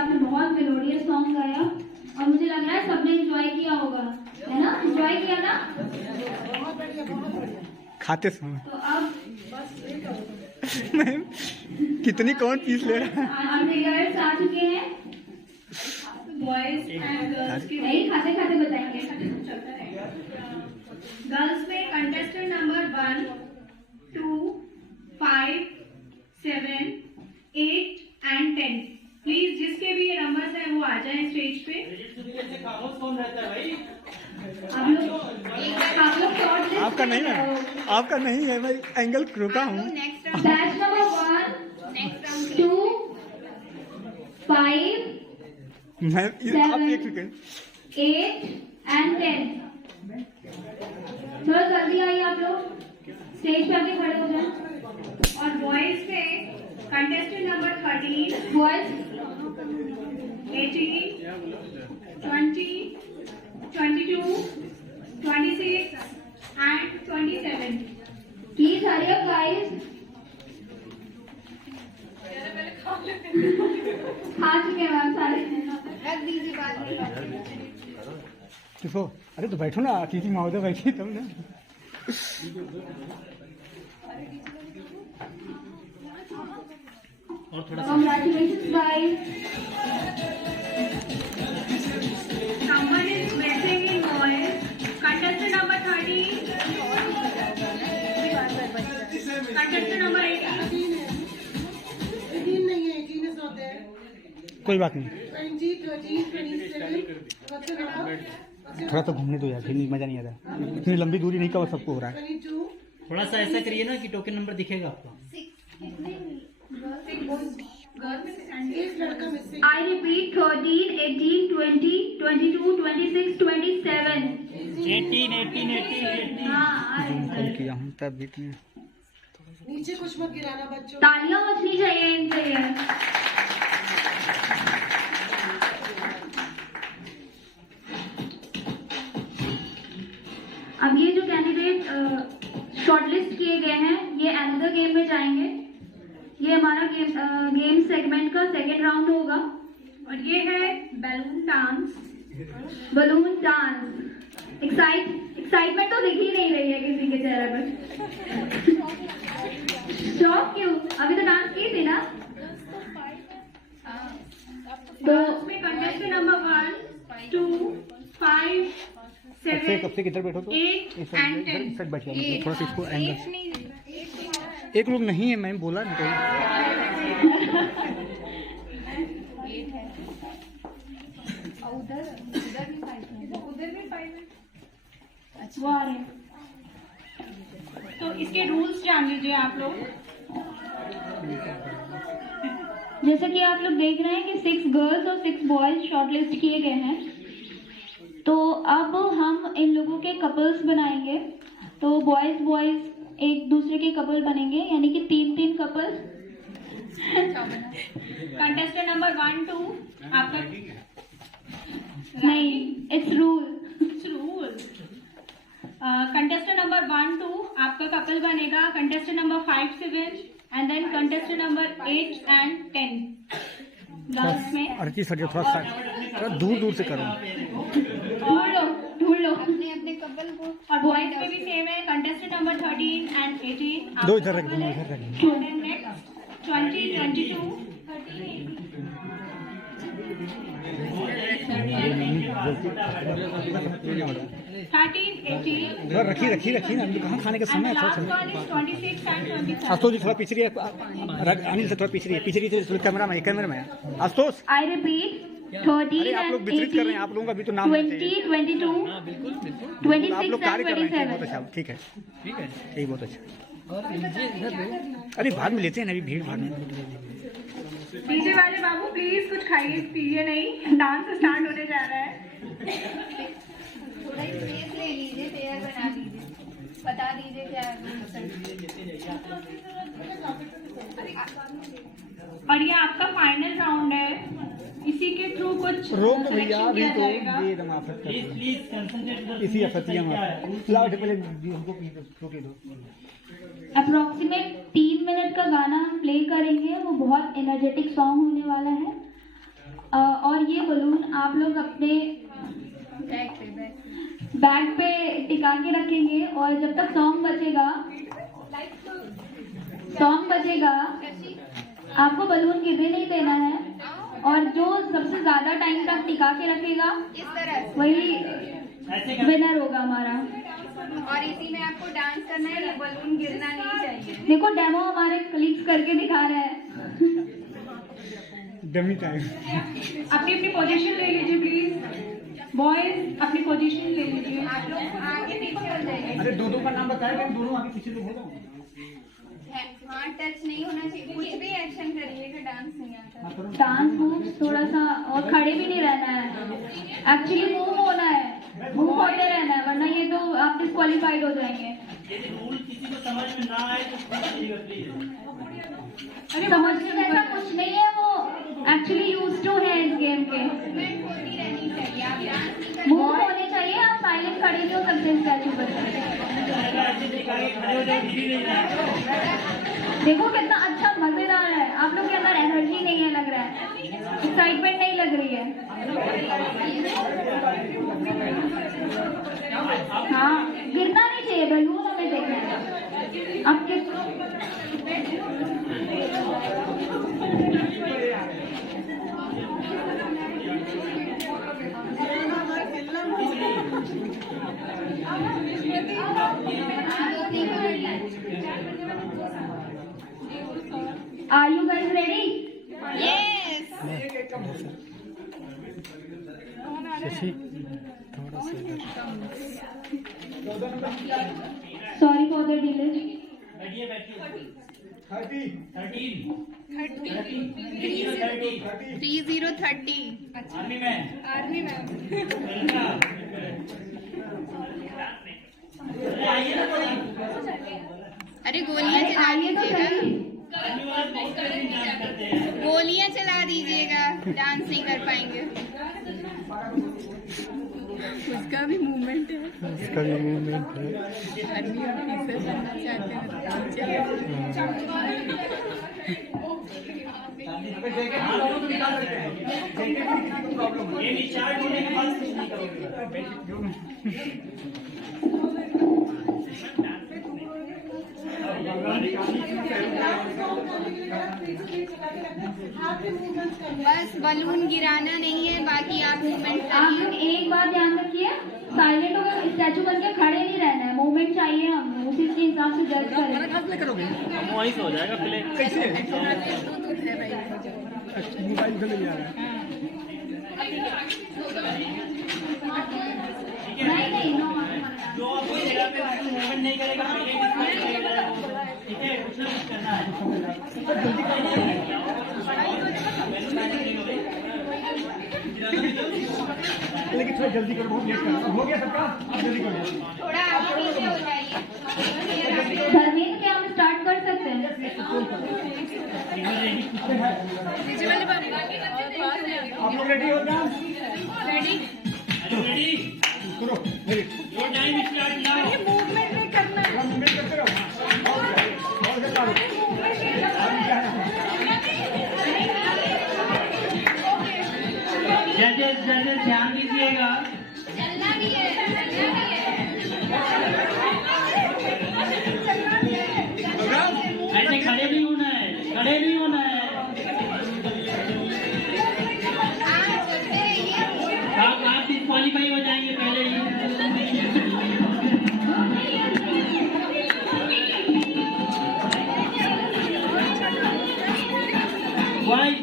आपने बहुत melodious song गाया और मुझे लग रहा है सबने एंजॉय किया होगा, है ना? एंजॉय किया ना? खाते समय तो अब मैम कितनी कौन पीस ले रहा है? आर्टिकल्स आ चुके हैं, बॉयज एंड गर्ल्स के नहीं खाते खाते बताएंगे। गर्ल्स में कंटेस्टेंट नंबर 1, 2, 5, 7, 8 एंड 10। प्लीज जिसके भी ये नंबर्स है वो आ जाए स्टेज पे। आप लोग शॉर्ट लिस्ट आपका नहीं है, आपका नहीं है, मैं एंगल रुका हूँ। बैच नंबर 1, 2, 5, मैं आप एक सेकंड 8 एंड 10। थोड़ा जल्दी आइए आप लोग, स्टेज पे आके खड़े हो जाए। और बॉयज में contestant number 13, boys 18, 20, 22, 26 and 27। Please hurry up guys. खा चुके हैं मैम सारे, रख दीजिए बाद में। देखो, अरे तो बैठो ना, अतिथि महोदय बैठी तुम ना। और थोड़ा Congratulations guys. Someone is missing in boys. Contestant number 30. Contestant number 18. 18 नहीं है, 18 होते हैं। कोई बात नहीं, 20, 13, 27, थोड़ा तो घूमने दो यार, फिर मजा नहीं आता। इतनी लंबी दूरी नहीं कवर सबको हो रहा है। 22, थोड़ा सा ऐसा करिए ना कि टोकन नंबर दिखेगा आपको। एक लड़का मिसिंग। I repeat 13, 18, 20, 22, 26, 27. 18। हाँ, कल किया हूँ तब भी इतने। नीचे कुछ मत गिराना बच्चों। तालियां बजनी चाहिए इनके लिए। अब ये जो कैंडिडेट शॉर्टलिस्ट किए गए हैं ये अनदर गेम में जाएंगे। ये हमारा गेम सेगमेंट का सेकेंड राउंड होगा और ये है balloon dance. Balloon dance excitement तो दिख ही नहीं रही है किसी के चेहरे पर। शॉक क्यों? अभी तो डांस की थी ना। तो उसमें कंटेस्टेंट नंबर 1, 2, 5, 7, कब से किधर बैठो तो 8 एंड 10। सेट बैठ जाएंगे, थोड़ा सा इसको एंगल। एक लोग नहीं है, मैम बोला ना कोई। वो आ रहे हैं। तो इसके रूल्स जान लीजिए आप लोग। जैसे कि आप लोग देख रहे हैं कि 6 गर्ल्स और 6 बॉयज शॉर्टलिस्ट किए गए हैं। तो अब हम इन लोगों के कपल्स बनाएंगे। तो बॉयज एक दूसरे के कपल बनेंगे, यानी कि 3-3 कपल। कंटेस्टेंट नंबर 1, 2 आपका नहीं, इट्स रूल। कंटेस्टेंट नंबर 1, 2 आपका कपल बनेगा। Contestant number 5, 7 and then contestant number 8 and 10। Girls में अर्ची सर थोड़ा सा दूर से करो। ढूंढ लो अपने कपल को। और बॉयज में भी सेम है। कंटेस्टेंट नंबर 13 एंड 18 दो इधर रख दो, इधर रख दो। नेक्स्ट 20, 22, 13, 18। रखी ना, कहाँ खाने का समय है। थोड़ा 26 एंड 27। आशुतोष जी थोड़ा पीछे रहिए, अनिल से थोड़ा पीछे कैमरा में आशुतोष। आई रिपीट 13 अरे आप लोग एंड वितरित कर रहे हैं, आप लोगों का भी तो नाम है। 20, 22, बिल्कुल 26 आप लोग कार्य कर रहे हैं, बहुत 27। अच्छा, ठीक है ठीक है। ठीक, बहुत अच्छा। और इधर दो। अरे बाद में लेते हैं ना, अभी भीड़ भाड़ में। पीछे वाले बाबू प्लीज कुछ खाइए पीजिए नहीं, डांस स्टार्ट होने जा रहा है। थोड़ा स्पेस ले लीजिए, पेयर बना लीजिए, बता दीजिए क्या और ये आपका फाइनल राउंड है। इसी के थ्रू कुछ रोक दो भैया, सिलेक्शन अभी किया तो जाएगा। ये एकदम आफत कर दो। प्लीज कंसंट्रेट कर। इसी अफतिया में लाओ पहले हमको रोके दो। अप्रोक्सीमेट 3 मिनट का गाना हम प्ले करेंगे, वो बहुत एनर्जेटिक सॉन्ग होने वाला है। बलून आप लोग अपने बैग पे टिका के रखेंगे और जब तक सॉन्ग बजेगा आपको बलून गिरने नहीं देना है और जो सबसे ज्यादा टाइम तक टिका के रखेगा वही विनर होगा हमारा। और इसी में आपको डांस करना है, ये बलून गिरना नहीं चाहिए। देखो डेमो हमारे कलीग्स करके दिखा रहे हैं। Dummy time. अपनी अपनी पोजीशन ले लीजिए प्लीज। बॉयज अपनी पोजीशन ले लीजिए। आप लोग आगे पीछे हो जाइए। अरे दो का नाम बताया लेकिन दोनों आगे पीछे तो हो जाओ। हाँ टच नहीं होना चाहिए, कुछ भी एक्शन करिएगा, डांस नहीं आता। डांस मूव थोड़ा सा और खड़े भी नहीं रहना है, एक्चुअली मूव होना है, मूव होते रहना है, वरना ये तो आप डिस्क्वालीफाइड हो जाएंगे। रूल किसी को समझ में ना आए तो प्लीज। अरे समझने जैसा कुछ नहीं है, वो एक्चुअली यूज टू है इस गेम के। मूवमेंट होती रहनी चाहिए, आप डांस नहीं कर मूव होने चाहिए, आप साइलेंट खड़े नहीं हो सकते स्टैचू पर। देखो कितना अच्छा मजेदार है, आप लोग के अंदर एनर्जी नहीं है, लग रहा है एक्साइटमेंट नहीं लग रही है। हाँ गिरना नहीं चाहिए, बलून हमें देखना है आपके। Are you guys ready? Yes. Sorry for the delay. बैठिए बैठिए। 3030 आर्मी मैम। आइए ना कोई। अरे गोलियां चला आइए तो दीजिएगा, सही। गोलियां चला दीजिएगा, डांस नहीं कर पाएंगे। उसका भी मूवमेंट है, इसका भी मूवमेंट है। आर्मी ऑफिसर बनना चाहते हैं। ये रिचार्ज होने के बाद कुछ नहीं करोगे। बस बलून गिराना नहीं है, बाकी आप मूवमेंट आप करिए। लोग एक बात ध्यान रखिए, साइलेंट होकर स्टैचू बन के खड़े नहीं रहना है, मूवमेंट चाहिए हमें, उसी के हिसाब से जज करेंगे। करोगे वहीं से हो जाएगा प्ले। कैसे मोबाइल से ले जा रहा है। नहीं नो जो अपनी जगह पे मूवमेंट नहीं करेगा ठीक है, कुछ ना कुछ करना है। लेकिन थोड़ा जल्दी करो, बहुत लेट कर रहा हूं। हो गया सबका, आप जल्दी करो। थोड़ा आगे पीछे हो जाइए। धर्मेंद्र क्या हम स्टार्ट कर सकते हैं? आप लोग रेडी हो जाओ। रेडी? रेडी? सुनो your time start now. Movement नहीं करना है। मूवमेंट करते रहो। और चला लो। जजेस ध्यान दीजिएगा। चलना भी है, चलना भी है। ऐसे खड़े नहीं होना है, खड़े नहीं होना है। आप डिस्क्वालीफाई हो जाएंगे पहले ही।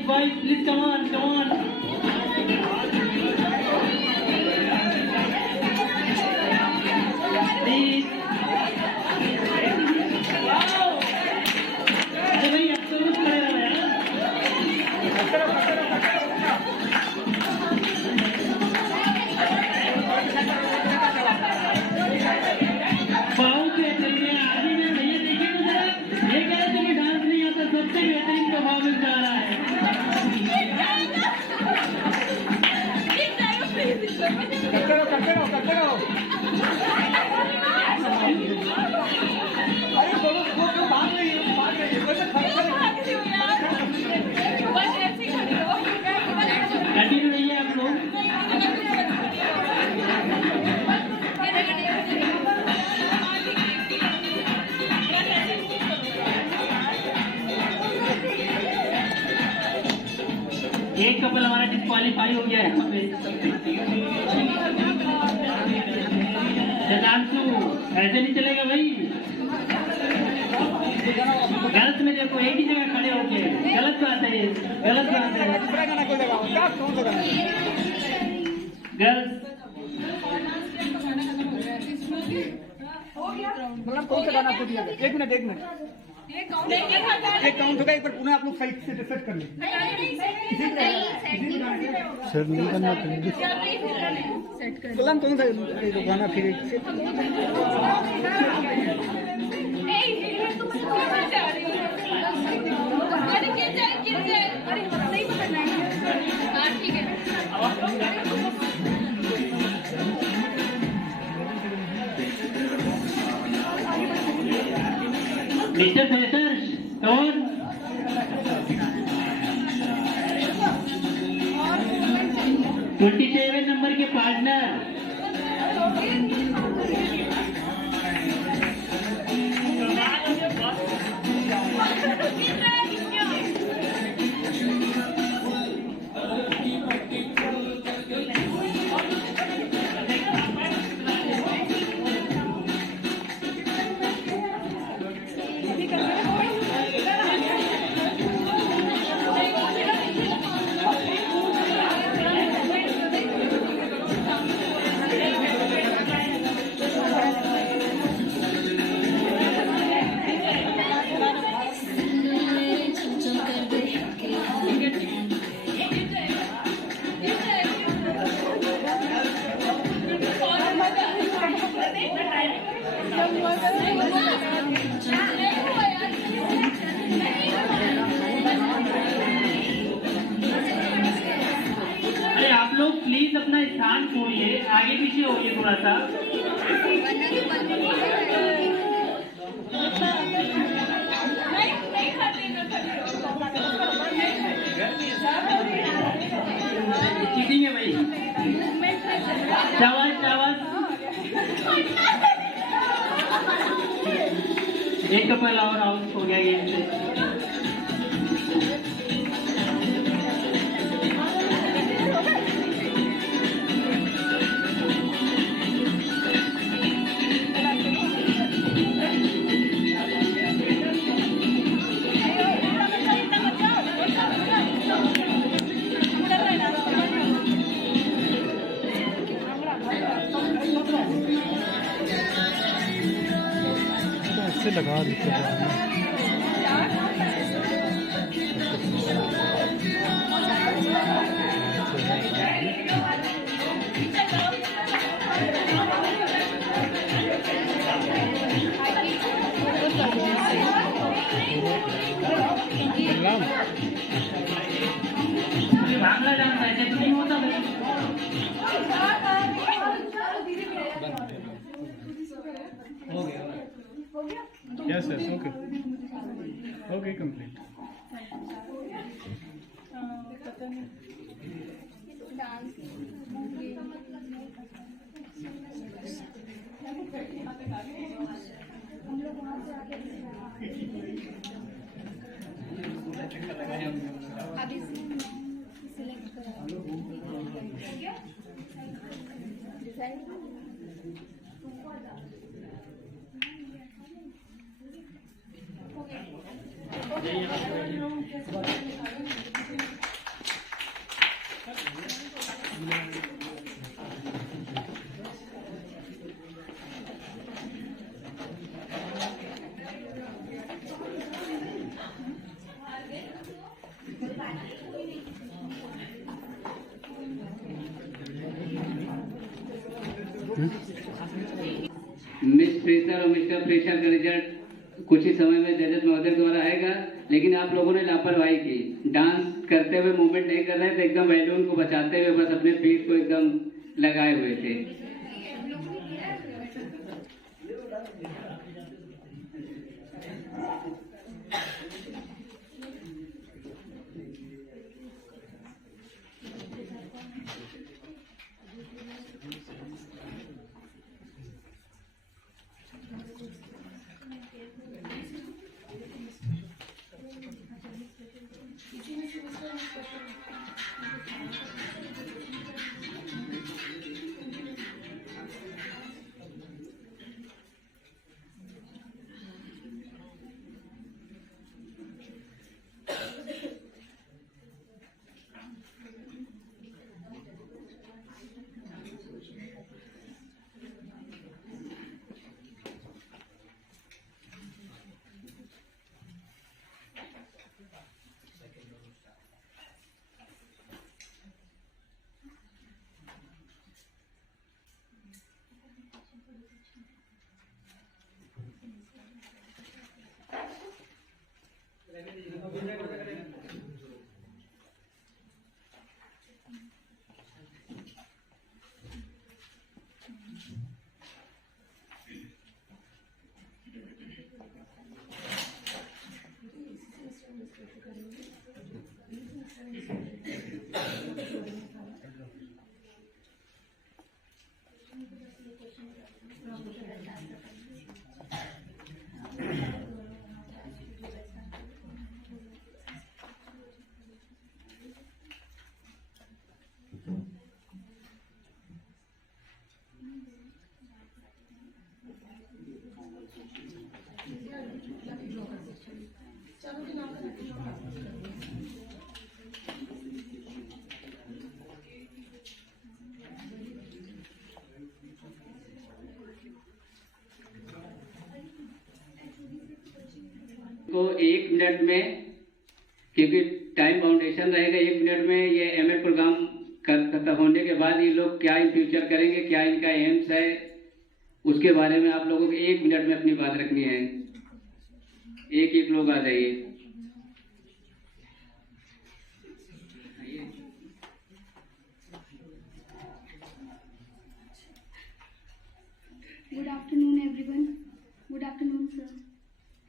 Boys, please come on. एक कपल हमारा डिस्क्वालीफाई हो गया है यहाँ पे। शतांशु, ऐसे नहीं चलेगा भाई। गलत में देखो, एक ही जगह खड़े होके, गलत बात है ये, गलत बात है। गर्ल्स मतलब कौन सा गाना आपको दिया गया? एक मिनट एक काउंट होगा, एक बार पुनः आप लोग साइड से सेट कर लें। सर नहीं करना कौन सा गाना फिर मिस्टर फ्रेशर्स, कौन 27 नंबर के पार्टनर अरे आप लोग प्लीज अपना स्थान छोड़िए, आगे पीछे होइए थोड़ा सा। चीटिंग है भाई। शाबाश शाबाश। एक कपल और आउट हो गया गेम से। ऐसे लगा देते बांग्ला डांस ऐसे तो नहीं होता भाई। हो गया yes yes okay okay complete अभी सिलेक्ट करो। मिस फ्रेशर और मिस्टर फ्रेशर का रिजल्ट कुछ ही समय में जजत महोदय द्वारा आएगा, लेकिन आप लोगों ने लापरवाही की। डांस करते हुए मूवमेंट नहीं कर रहे थे, एकदम बैलून को बचाते हुए बस अपने फेस को एकदम लगाए हुए थे। उसको 1 मिनट में, क्योंकि टाइम बाउंडेशन रहेगा, 1 मिनट में ये एमएड प्रोग्राम खत्म होने के बाद ये लोग क्या इन फ्यूचर करेंगे, क्या इनका एम्स है, उसके बारे में आप लोगों को 1 मिनट में अपनी बात रखनी है। एक लोग आ जाइए। Good afternoon, everyone. Good afternoon, sir.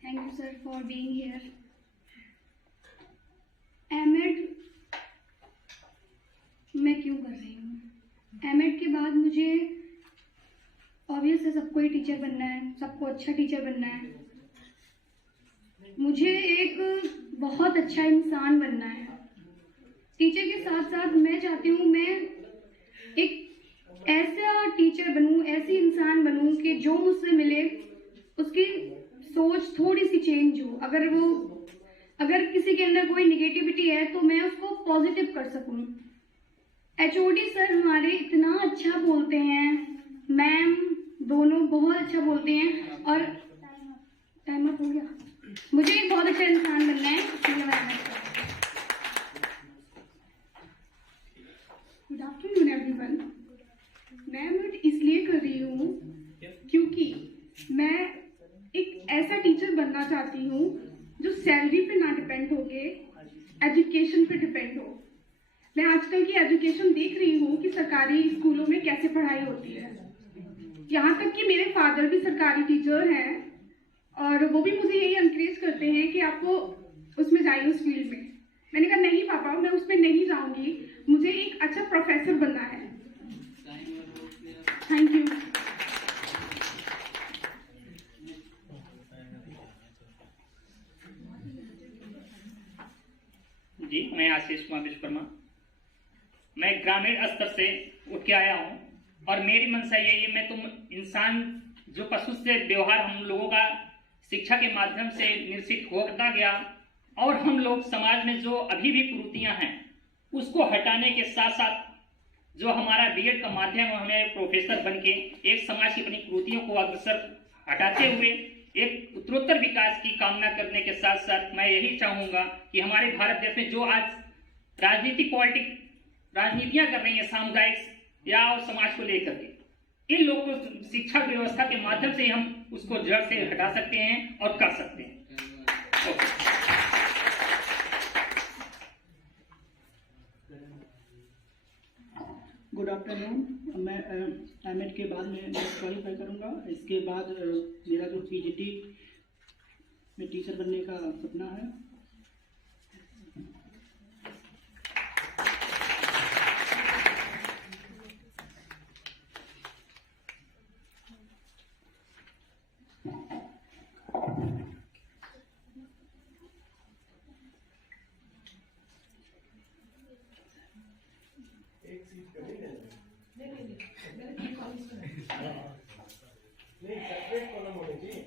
Thank you, sir, for being here. MEd मैं क्यों कर रही हूँ? एमएड के बाद मुझे ऑब्वियस है सबको ही टीचर बनना है, सबको अच्छा टीचर बनना है। मुझे एक बहुत अच्छा इंसान बनना है। टीचर के साथ साथ मैं चाहती हूँ मैं एक ऐसा टीचर बनूं, ऐसी इंसान बनूं कि जो मुझसे मिले उसकी सोच थोड़ी सी चेंज हो। अगर किसी के अंदर कोई निगेटिविटी है तो मैं उसको पॉजिटिव कर सकूं। एचओडी सर हमारे इतना अच्छा बोलते हैं, मैम दोनों बहुत अच्छा बोलते हैं और टाइम अप हो गया। मुझे एक बहुत अच्छा इंसान बनना है। Good afternoon everyone. मैं एमएड इसलिए कर रही हूँ क्योंकि मैं एक ऐसा टीचर बनना चाहती हूँ जो सैलरी पे ना डिपेंड होके एजुकेशन पे डिपेंड हो। मैं आजकल की एजुकेशन देख रही हूँ कि सरकारी स्कूलों में कैसे पढ़ाई होती है। यहाँ तक कि मेरे फादर भी सरकारी टीचर हैं और वो भी मुझे यही एनकरेज करते हैं कि आपको उसमें जाइए, उस फील्ड में। मैंने कहा नहीं पापा, मैं उसमें नहीं जाऊँगी, मुझे एक अच्छा प्रोफेसर बनना है। Thank you. जी, मैं आशीष कुमार विश्वकर्मा। मैं ग्रामीण स्तर से उठ के आया हूँ और मेरी मंशा यही है, मैं तुम इंसान जो पशु से व्यवहार हम लोगों का शिक्षा के माध्यम से निश्चित होता गया और हम लोग समाज में जो अभी भी कुरीतियाँ हैं उसको हटाने के साथ साथ जो हमारा बीएड का माध्यम है, हमें प्रोफेसर बन के एक समाज की अपनी कुरीतियों को अग्रसर हटाते हुए एक उत्तरोत्तर विकास की कामना करने के साथ साथ मैं यही चाहूँगा कि हमारे भारत देश में जो आज राजनीतियाँ कर रही हैं सामुदायिक या समाज को लेकर के, इन लोगों को शिक्षा व्यवस्था के माध्यम से हम उसको जड़ से हटा सकते हैं और कर सकते हैं। Good afternoon. मैं एमएड के बाद मैं क्वालिफाई करूँगा। इसके बाद मेरा जो पीजीटी में टीचर बनने का सपना है। नहीं, सेपरेट कॉलम होने चाहिए,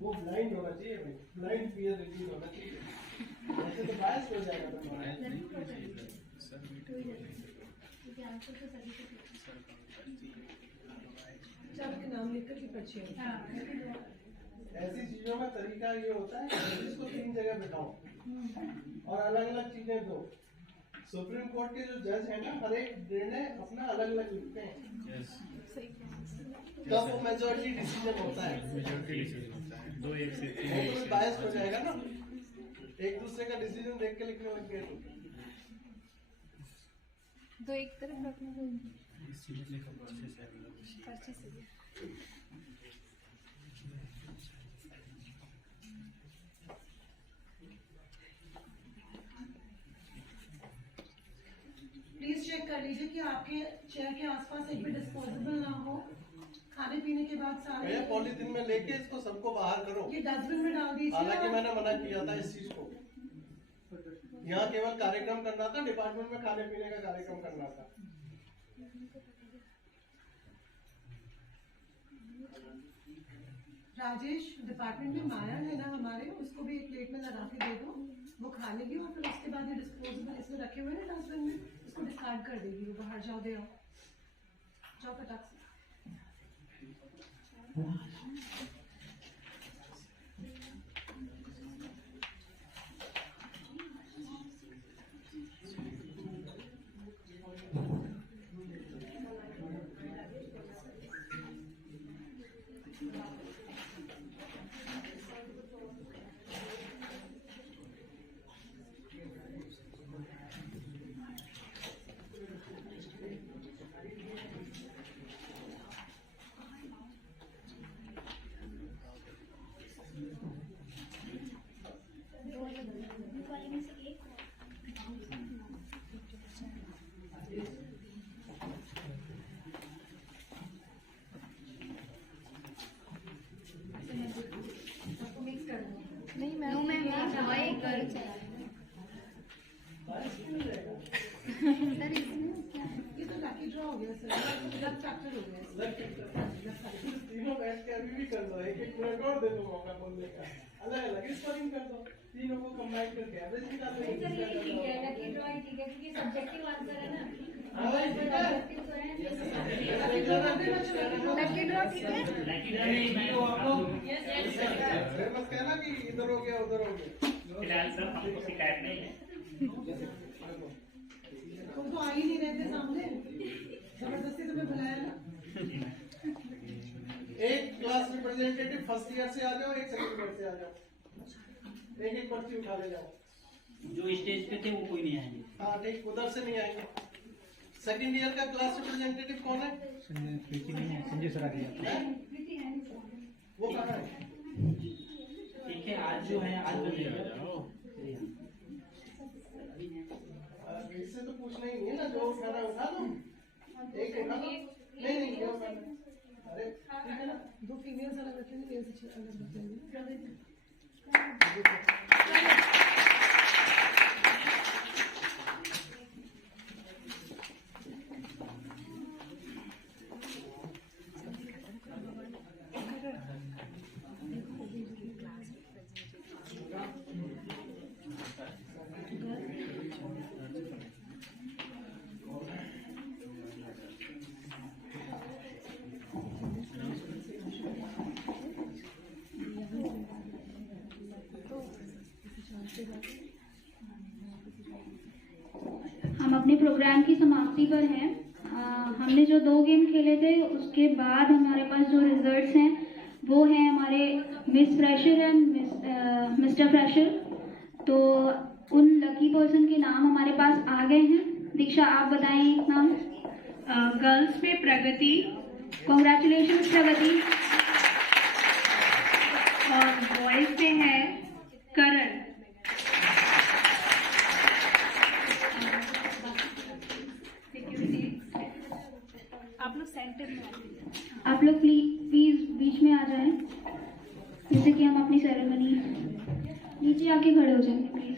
वो ब्लाइंड होना चाहिए, ब्लाइंड पीयर रिव्यू होना चाहिए, ऐसे तो बायस हो जाएगा तुम्हारा। सबके नाम लिखकर की पर्ची है। ऐसी चीजों का तरीका ये होता है कि इसको 3 जगह बिठाओ और अलग अलग चीजें दो। सुप्रीम कोर्ट के जो जज है ना, हर एक निर्णय अपना अलग अलग लिखते हैं, तब वो मेजॉरिटी डिसीजन होता है। 2 1 से 3 तो बायस हो जाएगा ना, एक दूसरे का डिसीजन देख के लिखने लग गए। 2 एक तरफ रखना होगी। प्लीज चेक कर लीजिए कि आपके चेयर के आसपास एक भी डिस्पोजेबल ना हो। खाने पीने के बाद सारे भैया पॉलीथीन में लेके इसको सबको बाहर करो। ये डस्टबिन में डाल दीजिए। हालांकि मैंने मना किया था इस चीज को, यहाँ केवल कार्यक्रम करना था, डिपार्टमेंट में खाने पीने का कार्यक्रम करना था। राजेश, डिपार्टमेंट में माया है ना हमारे, उसको भी एक प्लेट में लगा के दे दो, वो खा लेगी और फिर उसके बाद ये डिस्पोजेबल इसमें रखे हुए हैं डस्टबिन में, उसको डिस्कार्ड कर देगी। वो बाहर जाओ, दे आओ, जाओ फटाक से। हो गया सर, लग फ्रैक्चर हो गया। तीनों बैठ के अभी भी कर दो, एक एक मिनट और दे दो मौका बोलने का, अलग अलग स्कोरिंग कर दो, तीनों को कंबाइन करके एवरेज निकाल दो। ठीक है, लकी ड्रॉ ठीक है, क्योंकि सब्जेक्टिव आंसर है ना। लकी ड्रॉ ठीक है। बस कहना कि इधर हो गया उधर हो गया। फिलहाल सर हमको शिकायत नहीं है। तुम तो आ ही नहीं रहे थे सामने, जबरदस्ती तुम्हें बुलाया ना। एक क्लास रिप्रेजेंटेटिव फर्स्ट ईयर से आ जाओ, एक सेकंड ईयर से आ जाओ, एक एक पर्ची उठा ले जाओ। जो स्टेज पे थे वो कोई नहीं आएंगे। हाँ ठीक, उधर से नहीं आएंगे। सेकंड ईयर का क्लास रिप्रेजेंटेटिव कौन है? संजय सर आ गया। वो कहाँ है? ठीक है, आज जो है आज इससे तो पूछना ही नहीं है ना, जो उठाना उठा लो, एक उठा लो। नहीं नहीं ये उठाना है। अरे ठीक है ना, दो फीमेल्स अलग रखेंगे, मेल्स अलग रखेंगे। हम अपने प्रोग्राम की समाप्ति पर हैं। हमने जो 2 गेम खेले थे उसके बाद हमारे पास जो रिजल्ट्स हैं वो हैं हमारे miss fresher and mister fresher. तो उन लकी पर्सन के नाम हमारे पास आ गए हैं। दीक्षा आप बताएं नाम। गर्ल्स में प्रगति, कॉन्ग्रेचुलेशन प्रगति। और बॉयज में है करण। आप लोग प्लीज बीच में आ जाएं, जैसे कि हम अपनी सेरेमनी नीचे आके खड़े हो जाएंगे प्लीज।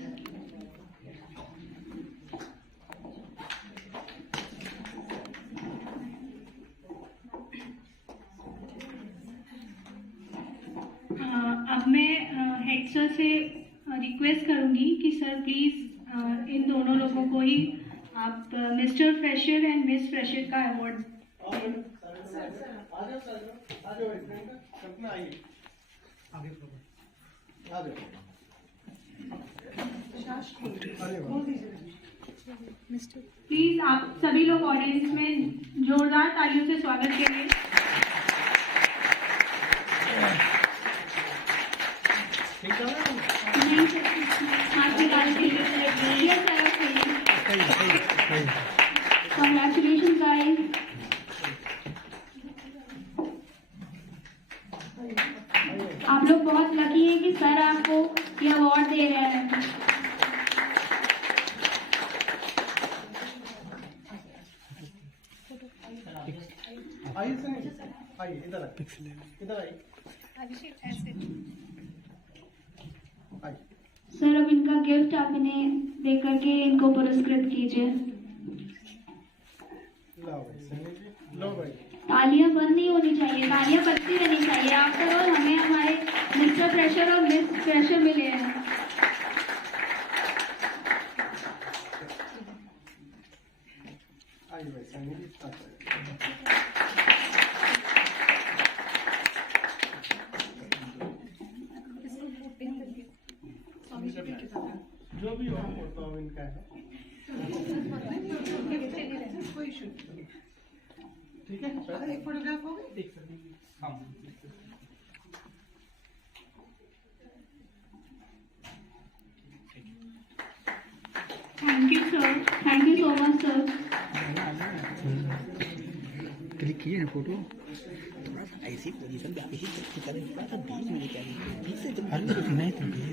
अब मैं हेड सर से रिक्वेस्ट करूंगी कि सर प्लीज इन दोनों लोगों को ही आप mister fresher and miss fresher का अवार्ड। आ जाओ कल्पना आइए आगे आ जाओ। प्लीज आप सभी लोग ऑडियंस में जोरदार तालियों से स्वागत करिए। नहीं सर, हाथ निकाल के कॉन्ग्रेचुलेशन गाइस। आप लोग बहुत लकी हैं कि सर आपको ये अवार्ड दे रहे हैं। आइए सुनिए, आइए इधर आइए, इधर आइए। सर अब इनका गिफ्ट आप इन्हें दे करके इनको पुरस्कृत कीजिए। लो भाई, तालियां बंद नहीं होनी चाहिए, तालियां बजती रहनी चाहिए। आफ्टर ऑल हमें हमारे मिस्टर फ्रेशर और मिस फ्रेशर मिले हैं। आइए भाई संगीत। जो भी हो तो इनका है, कोई इशू नहीं। ठीक है। एक फोटोग्राफ हो गई। Thank you sir, thank you so much sir. Click किए ना फोटो, थोड़ा सा ऐसी पोजीशन पे ऐसी करके करें, थोड़ा सा बीच में निकालिए, बीच से जब नहीं तो बीच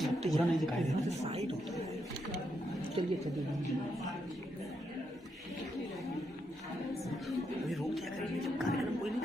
से पूरा नहीं दिखाई देता, साइड होता है। चलिए अभी रोक दिया करेंगे, जब कार्यक्रम कोई नहीं